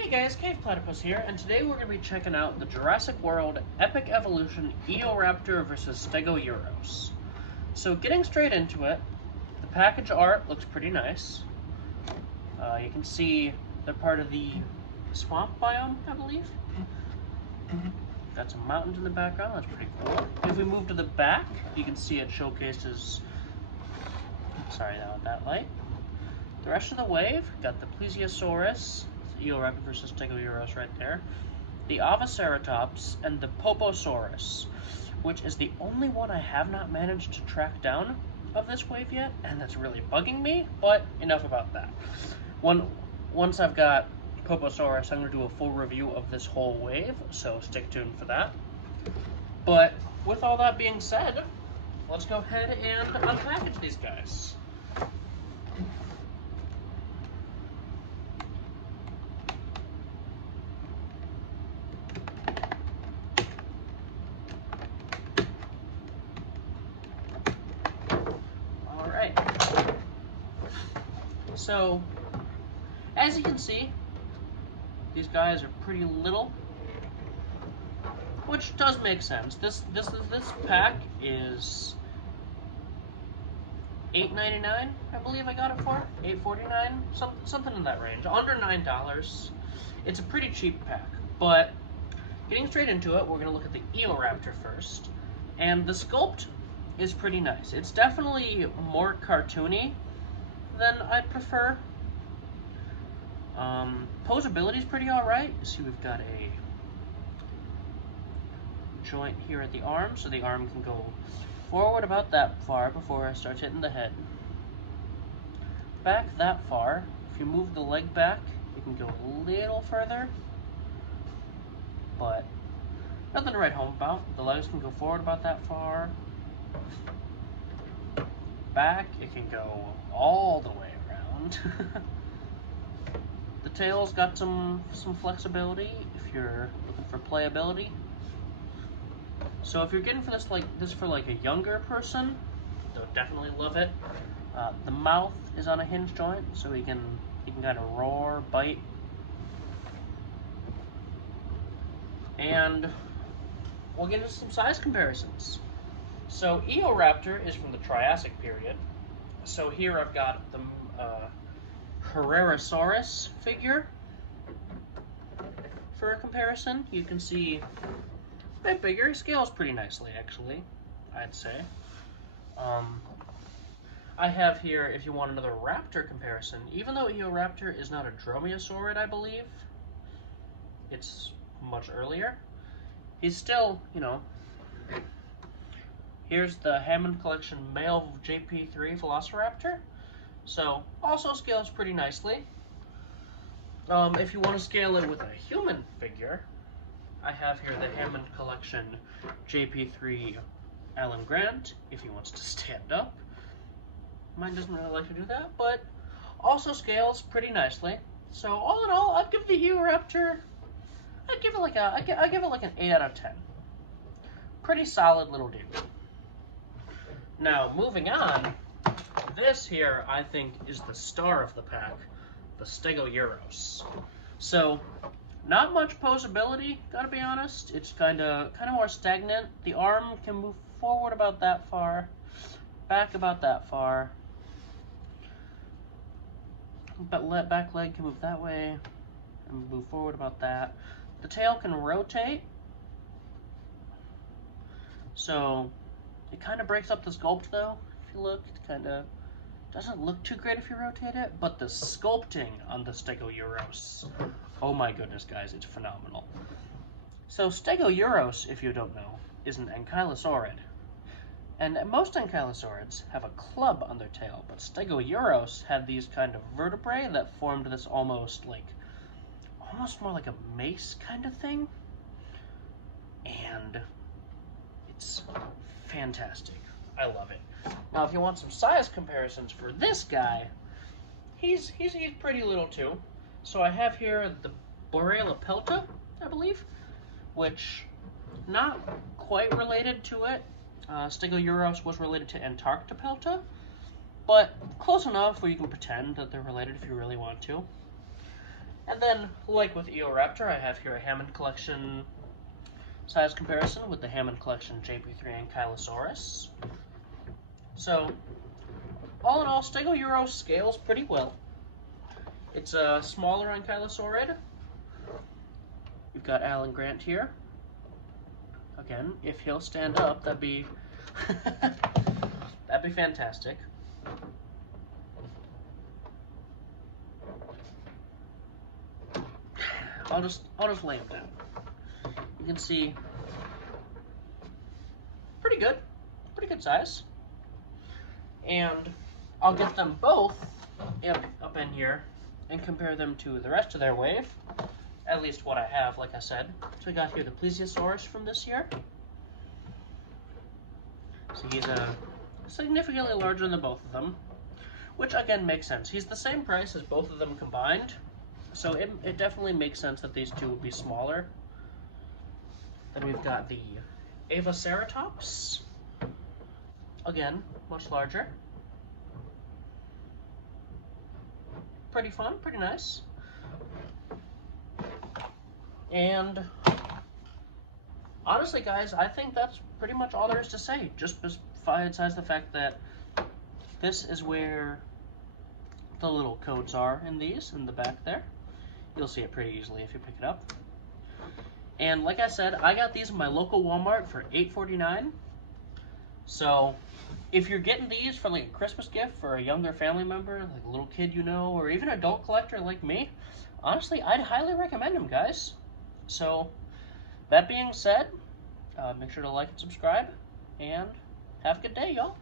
Hey guys, Cave Platypus here, and today we're going to be checking out the Jurassic World Epic Evolution Eoraptor versus Stegouros. So getting straight into it, the package art looks pretty nice. You can see they're part of the swamp biome, I believe. Got some mountains in the background, that's pretty cool. If we move to the back, you can see it showcases, sorry about that light. The rest of the wave, got the Plesiosaurus, Eoraptor versus Stegouros right there, the Avaceratops, and the Poposaurus, which is the only one I have not managed to track down of this wave yet, and that's really bugging me, but enough about that. Once I've got Poposaurus, I'm going to do a full review of this whole wave, so stick tuned for that. But with all that being said, let's go ahead and unpackage these guys. So, as you can see, these guys are pretty little, which does make sense. This pack is $8.99, I believe I got it for. $8.49, something in that range, under $9. It's a pretty cheap pack, but getting straight into it, we're gonna look at the Eoraptor first, and the sculpt is pretty nice. It's definitely more cartoony than I'd prefer. Posability is pretty alright. See, we've got a joint here at the arm, so the arm can go forward about that far before it starts hitting the head. Back that far. If you move the leg back, you can go a little further, but nothing to write home about. The legs can go forward about that far. Back, it can go all the way around. The tail's got some flexibility if you're looking for playability. So if you're getting for this for like a younger person, they'll definitely love it. The mouth is on a hinge joint, so he can kind of roar, bite, and we'll get into some size comparisons. So Eoraptor is from the Triassic period. So here I've got the Herrerasaurus figure for a comparison. You can see a bit bigger. He scales pretty nicely, actually, I'd say. I have here, if you want another raptor comparison, even though Eoraptor is not a dromaeosaurid, I believe, it's much earlier, he's still, you know, here's the Hammond Collection male JP3 Velociraptor. So, also scales pretty nicely. If you want to scale it with a human figure, I have here the Hammond Collection JP3 Alan Grant, if he wants to stand up. Mine doesn't really like to do that, but also scales pretty nicely. So, all in all, I'd give the Eoraptor, I'd give it like an 8 out of 10. Pretty solid little dude. Now, moving on, this here, I think, is the star of the pack, the Stegouros. So, not much posability, gotta be honest. It's kind of more stagnant. The arm can move forward about that far, back about that far. But back leg can move that way, and move forward about that. The tail can rotate, so it kind of breaks up the sculpt though. If you look, it kind of doesn't look too great if you rotate it, but the sculpting on the Stegouros, oh my goodness guys, it's phenomenal. So Stegouros, if you don't know, is an ankylosaurid. And most ankylosaurids have a club on their tail, but Stegouros had these kind of vertebrae that formed this almost more like a mace kind of thing. And it's fantastic. I love it. Now, if you want some size comparisons for this guy, he's pretty little too. So I have here the Borrelopelta, I believe, which not quite related to it. Stegouros was related to Antarctopelta, but close enough where you can pretend that they're related if you really want to. And then, like with Eoraptor, I have here a Hammond Collection size comparison with the Hammond Collection JP3 Ankylosaurus. So, all in all, Stegouros scales pretty well. It's a smaller Ankylosaurid. You've got Alan Grant here. Again, if he'll stand up, that'd be that'd be fantastic. I'll just lay him down. You can see pretty good size. And I'll get them both up in here and compare them to the rest of their wave. At least what I have, like I said. So we got here the Plesiosaurus from this year. So he's significantly larger than both of them, which again makes sense. He's the same price as both of them combined, so it definitely makes sense that these two would be smaller. Then we've got the Avaceratops. Again, much larger. Pretty fun, pretty nice. And honestly, guys, I think that's pretty much all there is to say. Just besides the fact that this is where the little codes are in these, in the back there. You'll see it pretty easily if you pick it up. And like I said, I got these in my local Walmart for $8.49. So if you're getting these for like a Christmas gift for a younger family member, like a little kid you know, or even an adult collector like me, honestly, I'd highly recommend them, guys. So that being said, make sure to like and subscribe, and have a good day, y'all.